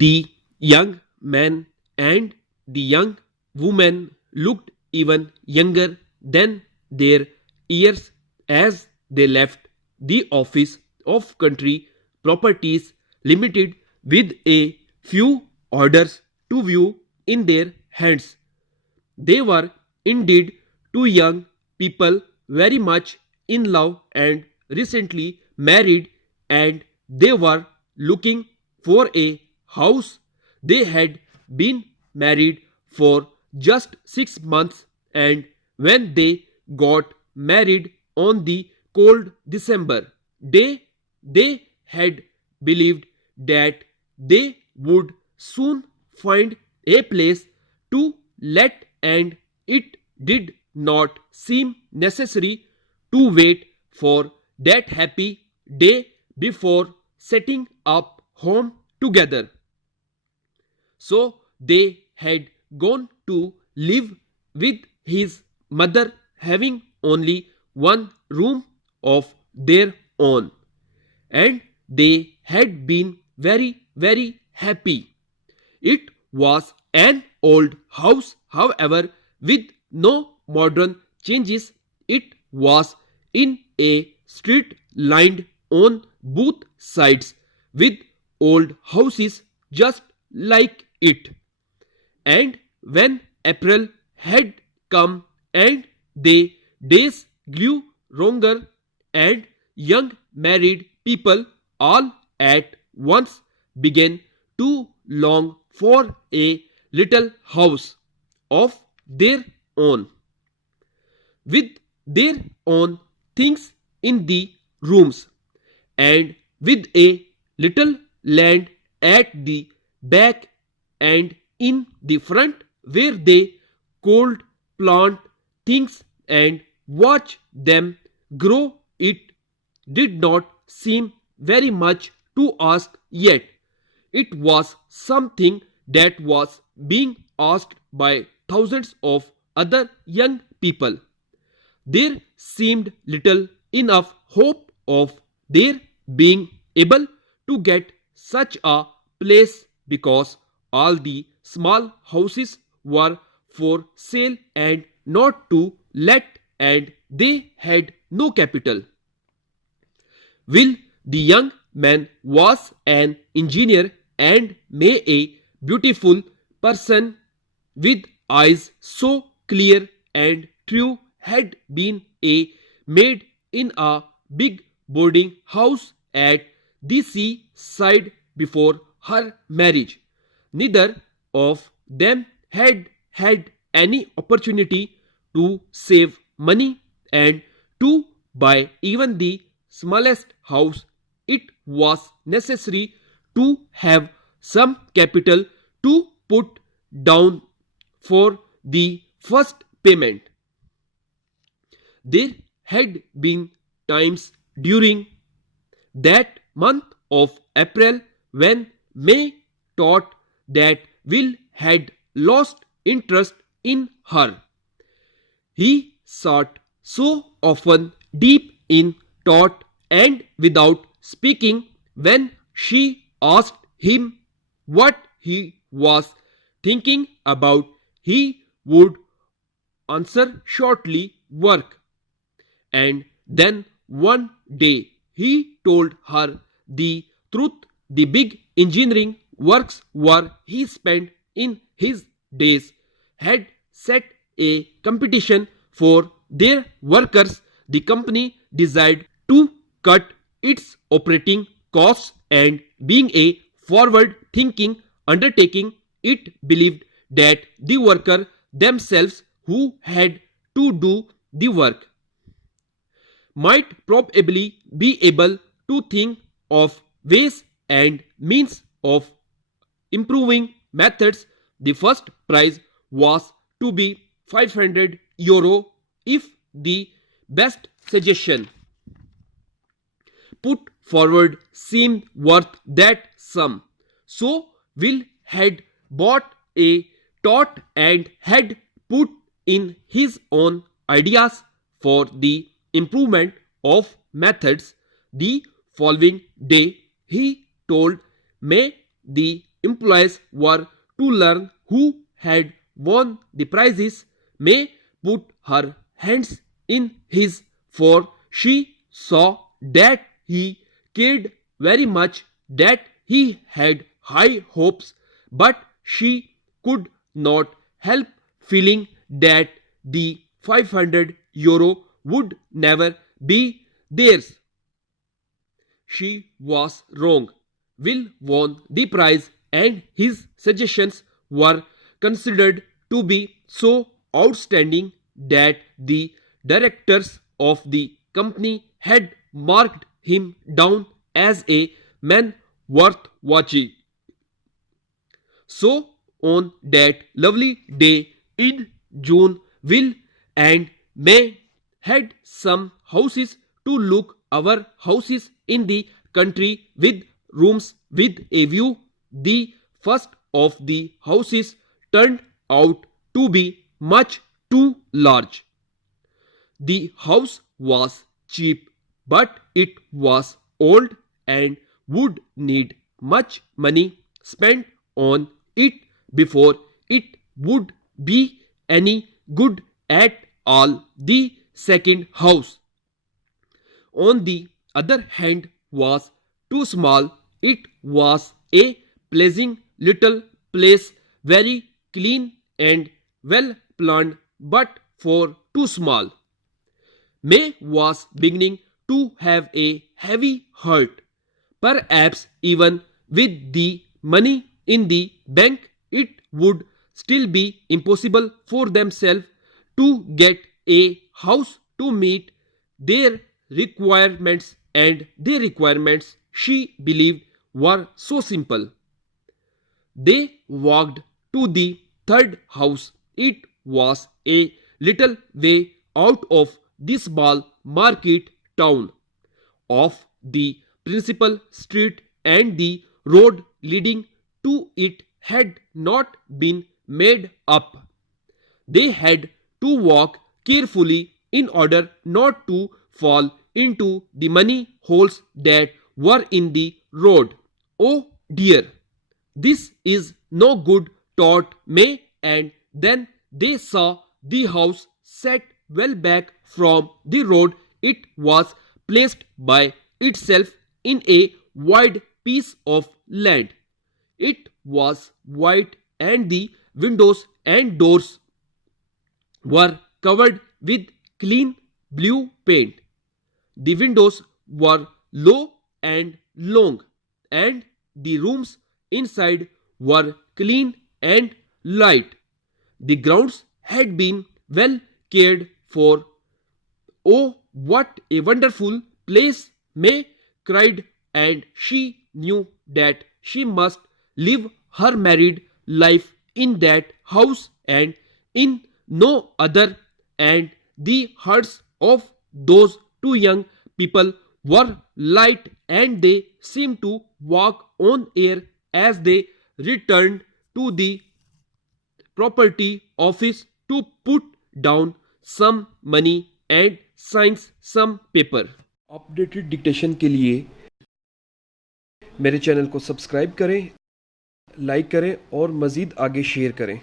The young man and the young woman looked even younger than their years as they left the office of Country Properties Limited with a few orders to view in their hands. They were indeed two young people very much in love and recently married, and they were looking for a house. They had been married for just 6 months, and when they got married on the cold December day, they had believed that they would soon find a place to let, and it did not seem necessary to wait for that happy day before setting up home together. So they had gone to live with his mother, having only one room of their own, and they had been very happy. It was an old house, however, with no modern changes. It was in a street lined on both sides with old houses just like it. And when April had come and the days grew longer, and young married people all at once began to long for a little house of their own, with their own things in the rooms, and with a little land at the back and in the front where they could plant things and watch them grow. It did not seem very much to ask, yet it was something that was being asked by thousands of other young people. There seemed little enough hope of their being able to get such a place, because all the small houses were for sale and not to let, and they had no capital. Will, the young man was an engineer and may a beautiful person with eyes so clear and true, had been a maid in a big boarding house at the sea side before her marriage. Neither of them had had any opportunity to save money and to buy even the smallest house. It was necessary to have some capital to put down for the first payment. There had been times during that month of April when May thought that Will had lost interest in her. He sat so often deep in thought, and without speaking, when she asked him what he was thinking about, he would answer shortly, work. And then one day he told her the truth. The big engineering works where he spent in his days had set a competition for their workers. The company desired to cut its operating costs, and being a forward-thinking undertaking, it believed that the workers themselves, who had to do the work, might probably be able to think of ways and means of improving methods. The first prize was to be €500 if the best suggestion put forward seemed worth that sum. So Will had bought a tot and had put in his own ideas for the improvement of methods. The following day he told May, the employees were to learn who had won the prizes, May put her hands in his, for she saw that he cared very much, that he had high hopes, but she could not help feeling that the €500 would never be theirs. She was wrong. Will won the prize, and his suggestions were considered to be so outstanding that the directors of the company had marked him down as a man worth watching. So, on that lovely day in June, Will and May had some houses to look our houses in the country with rooms with a view. The first of the houses turned out to be much too large. The house was cheap, but it was old and would need much money spent on it before it would be any good at all. The second house, on the other hand, was too small. It was a pleasing little place, very clean and well planned, but for too small. May was beginning to have a heavy heart. Perhaps even with the money in the bank, it would still be impossible for themselves to get a house to meet their requirements, and their requirements, she believed, were so simple. They walked to the third house. It was a little way out of the small market town, off the principal street, and the road leading to it had not been made up. They had to walk carefully in order not to fall into the many holes that were in the road. Oh dear, this is no good, thought May, and then they saw the house set well back from the road. It was placed by itself in a wide piece of land. It was white, and the windows and doors were covered with clean blue paint. The windows were low and long, and the rooms inside were clean and light. The grounds had been well cared for. Oh, what a wonderful place, May cried, and she knew that she must live her married life in that house and in no other, and the hearts of those two young people were light, and they seemed to walk on air as they returned to the property office to put down some money and sign some paper. Updated dictation के लिए मेरे channel को subscribe करें, like करें और मज़ीद आगे share करें।